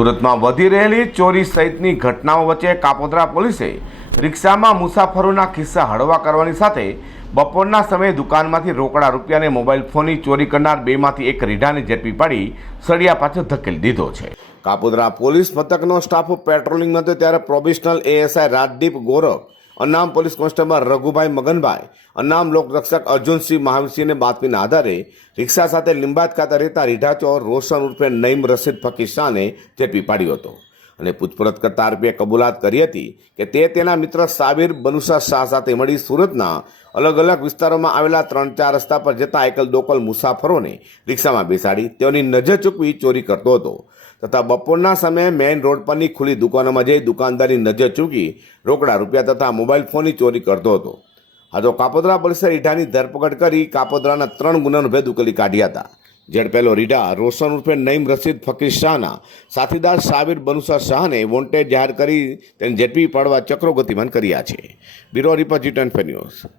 સુરતમાં વધી રહેલી ચોરી સહિતની ઘટનાઓ વચ્ચે કાપોદ્રા પોલીસે રિક્ષામાં મુસાફરોના ખિસ્સા હળવા કરવાની સાથે બપોરના સમયે દુકાનમાંથી રોકડા રૂપિયા અને મોબાઈલ ફોનની ચોરી કરનાર બેમાંથી એક રીઢાને ઝડપી પાડી સળિયા પાછળ ધકેલી દીધો છે. કાપોદ્રા પોલીસ મથકનો સ્ટાફ પેટ્રોલિંગમાં હતો ત્યારે પ્રોબેશનલ એએસઆઈ રાજદીપ ગોરખ અનામ પોલીસ કોન્સ્ટેબલ રઘુભાઈ મગનભાઈ અનામ લોકરક્ષક અર્જુનસિંહ મહાવીરસિંહને બાતમીના આધારે રિક્ષા સાથે લિંબાયત ખાતે રહેતા રીઢાચોર રોશન ઉર્ફે નઈમ રશીદ ફકીર શાહને ઝડપી પાડ્યો હતો. અને પૂછપરછ કરતા આરોપીએ કબૂલાત કરી હતી કે તે તેના મિત્ર સાબિર બનુસા શાહ સાથે મળી સુરતના અલગ અલગ વિસ્તારોમાં આવેલા ત્રણ ચાર રસ્તા પર જતા એકલ દોકલ મુસાફરોને રિક્ષામાં બેસાડી તેઓની નજર ચૂકવી ચોરી કરતો હતો. તથા બપોરના સમયે મેઇન રોડ પરની ખુલ્લી દુકાનોમાં જઈ દુકાનદારની નજર ચૂકી રોકડા રૂપિયા તથા મોબાઈલ ફોનની ચોરી કરતો હતો. આ તો કાપોદ્રા પોલીસે ઈઢાની ધરપકડ કરી કાપોદ્રાના ત્રણ ગુનાનો ભેદ ઉકેલી કાઢ્યા હતા. ઝડપેલો રીડા રોશન ઉર્ફે નઈમ રશીદ ફકીર શાહના સાથીદાર સાબિર બનુસા શાહને વોન્ટેડ જાહેર કરી તેને ઝડપી પાડવા ચક્રો ગતિમાન કર્યા છે. બ્યુરો રિપોર્ટ જીટન ફે ન્યૂઝ.